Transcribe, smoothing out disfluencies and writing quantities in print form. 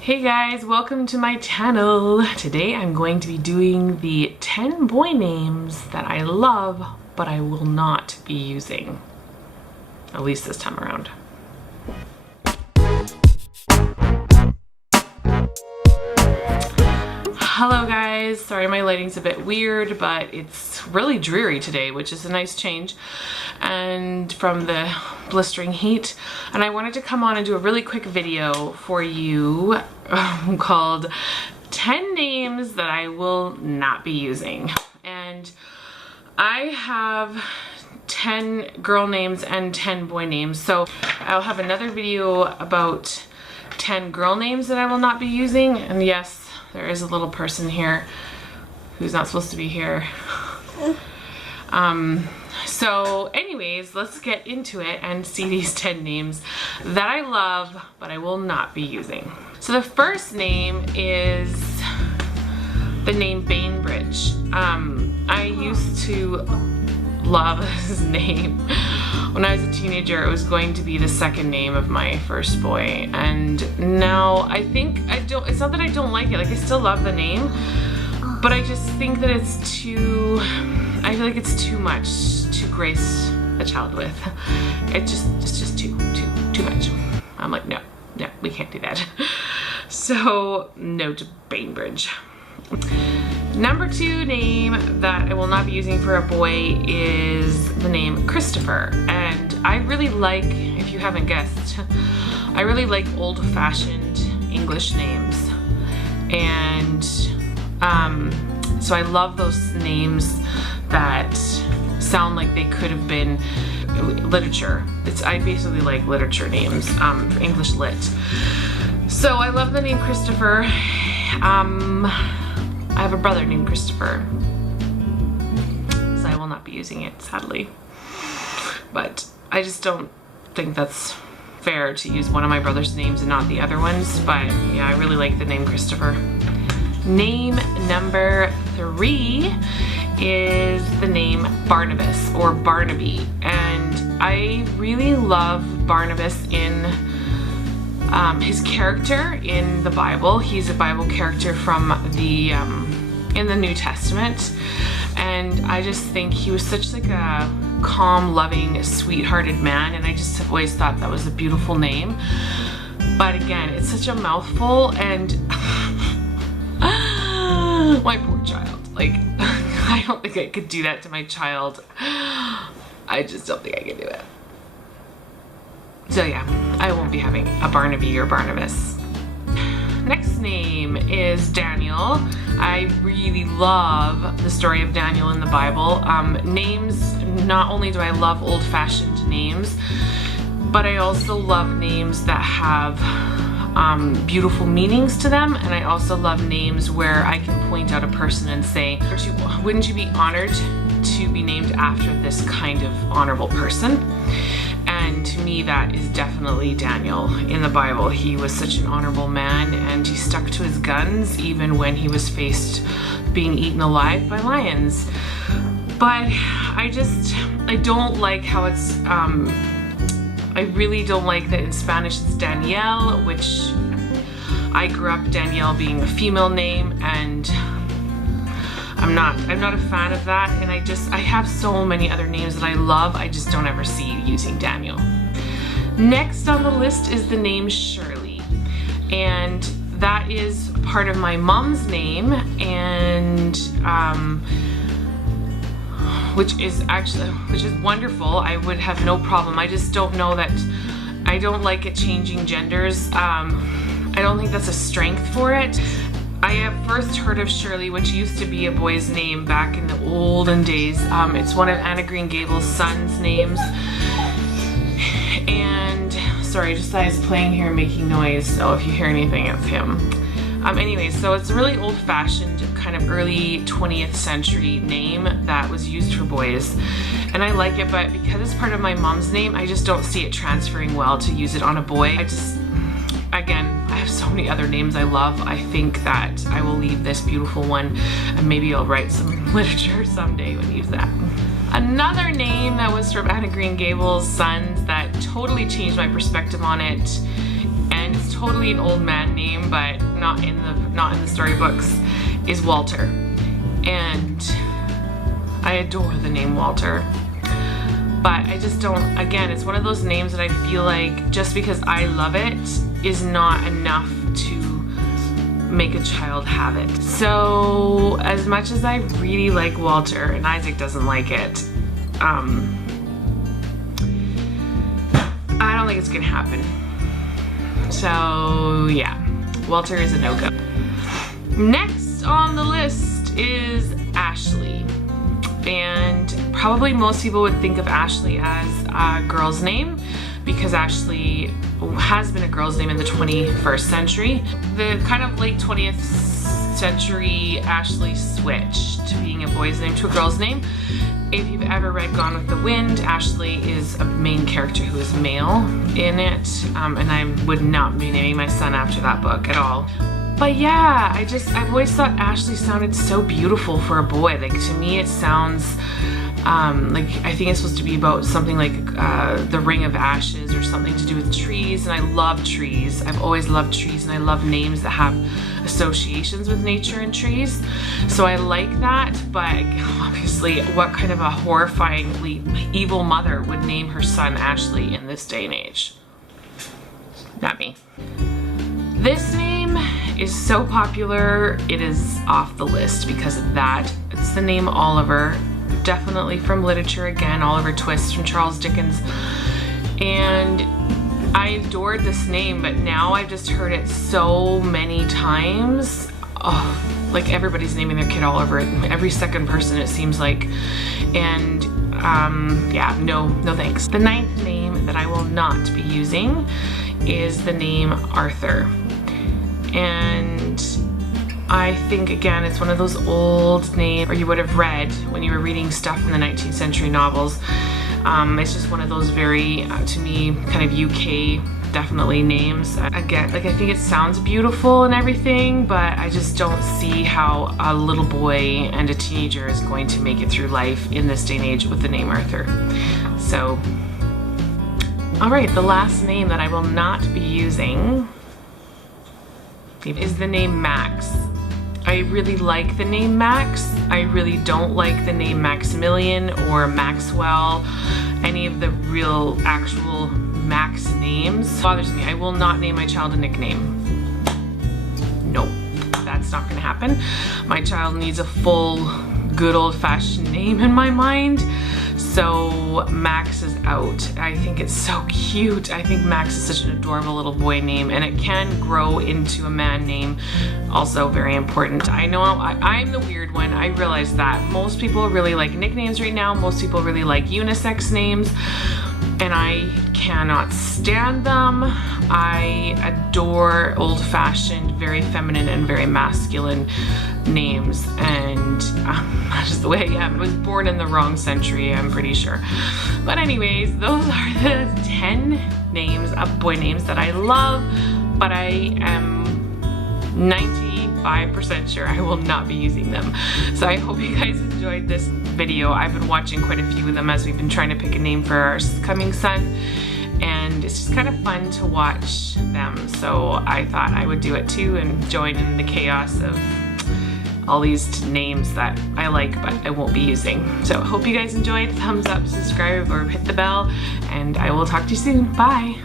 Hey guys, welcome to my channel. Today I'm going to be doing the 10 boy names that I love, but I will not be using. At least this time around. Hello guys, sorry my lighting's a bit weird, but it's really dreary today, which is a nice change and from the blistering heat. And I wanted to come on and do a really quick video for you called 10 names that I will not be using. And I have 10 girl names and 10 boy names. So I'll have another video about 10 girl names that I will not be using. And yes, there is a little person here who's not supposed to be here. So anyways, let's get into it and see these 10 names that I love, but I will not be using. So the first name is the name Bainbridge. I used to love his name. When I was a teenager, it was going to be the second name of my first boy, and now I think it's not that I don't like it, like I still love the name, but I just think that it's too, I feel like it's too much to grace a child with. It's just too much. I'm like, no, we can't do that. So no to Bainbridge. Number 2 name that I will not be using for a boy is the name Christopher. And I really like, if you haven't guessed, I really like old-fashioned English names. And so I love those names that sound like they could have been literature. I basically like literature names, English lit. So I love the name Christopher. I have a brother named Christopher, so I will not be using it, sadly. But I just don't think that's fair to use one of my brother's names and not the other ones. But yeah, I really like the name Christopher. Name number 3 is the name Barnabas or Barnaby. And I really love Barnabas in his character in the Bible. He's a Bible character from the in the New Testament, and I just think he was such like a calm, loving, sweet-hearted man, and I just have always thought that was a beautiful name. But again, it's such a mouthful, and my poor child, like I don't think I could do that to my child. I just don't think I could do it. So yeah, I won't be having a Barnaby or Barnabas. Next name is Daniel. I really love the story of Daniel in the Bible. Names, not only do I love old-fashioned names, but I also love names that have beautiful meanings to them, and I also love names where I can point out a person and say, wouldn't you be honored to be named after this kind of honorable person? And to me, that is definitely Daniel in the Bible. He was such an honorable man, and he stuck to his guns even when he was faced being eaten alive by lions. But I don't like how it's, I really don't like that in Spanish it's Danielle, which I grew up Danielle being a female name, and I'm not a fan of that, and I have so many other names that I love, I just don't ever see using Daniel. Next on the list is the name Shirley, and that is part of my mom's name, and which is wonderful. I would have no problem. I just don't know that, I don't like it changing genders. I don't think that's a strength for it. I have first heard of Shirley, which used to be a boy's name back in the olden days. It's one of Anna Green Gable's sons' names. And, sorry, just I was playing here making noise, so if you hear anything, it's him. Anyways, so it's a really old-fashioned, kind of early 20th century name that was used for boys. And I like it, but because it's part of my mom's name, I just don't see it transferring well to use it on a boy. Again, I have so many other names I love. I think that I will leave this beautiful one, and maybe I'll write some literature someday and use that. Another name that was from Anna Green Gable's sons that totally changed my perspective on it, and and it's totally an old man name, but not in the storybooks, is Walter. And I adore the name Walter. But I just don't, again, it's one of those names that I feel like just because I love it is not enough to make a child have it. So as much as I really like Walter, and Isaac doesn't like it, I don't think it's gonna happen. So yeah, Walter is a no-go. Next on the list is Ashley. And probably most people would think of Ashley as a girl's name because Ashley has been a girl's name in the 21st century. The kind of late 20th century, Ashley switched to being a boy's name to a girl's name. If you've ever read Gone with the Wind, Ashley is a main character who is male in it, and I would not be naming my son after that book at all. But yeah, I've always thought Ashley sounded so beautiful for a boy. Like, to me it sounds like, I think it's supposed to be about something like the Ring of Ashes or something to do with trees, and I love trees. I've always loved trees, and I love names that have associations with nature and trees. So I like that, but obviously what kind of a horrifyingly evil mother would name her son Ashley in this day and age? Not me. This name is so popular, it is off the list because of that. It's the name Oliver, definitely from literature again, Oliver Twist from Charles Dickens. And I adored this name, but now I've just heard it so many times. Oh, like everybody's naming their kid Oliver, every second person it seems like. And yeah, no thanks. The 9th name that I will not be using is the name Arthur. And I think, again, it's one of those old names, or you would have read when you were reading stuff in the 19th century novels. It's just one of those very, to me, kind of UK definitely names. Again, like, I think it sounds beautiful and everything, but I just don't see how a little boy and a teenager is going to make it through life in this day and age with the name Arthur. So, all right, the last name that I will not be using is the name Max. I really like the name Max. I really don't like the name Maximilian or Maxwell, any of the real actual Max names. It bothers me. I will not name my child a nickname. Nope, that's not gonna happen. My child needs a full, good old-fashioned name in my mind. So Max is out. I think it's so cute. I think Max is such an adorable little boy name, and it can grow into a man name. Also very important. I know I'm the weird one. I realize that. Most people really like nicknames right now. Most people really like unisex names, and I cannot stand them. I adore old-fashioned, very feminine and very masculine names, and that's just the way I am. I was born in the wrong century, I'm pretty sure. But anyways, those are the 10 names of boy names that I love, but I am 95% sure I will not be using them. So I hope you guys enjoyed this video. I've been watching quite a few of them as we've been trying to pick a name for our coming son, and it's just kind of fun to watch them. So I thought I would do it too and join in the chaos of all these names that I like but I won't be using. So hope you guys enjoyed. Thumbs up, subscribe, or hit the bell, and I will talk to you soon. Bye.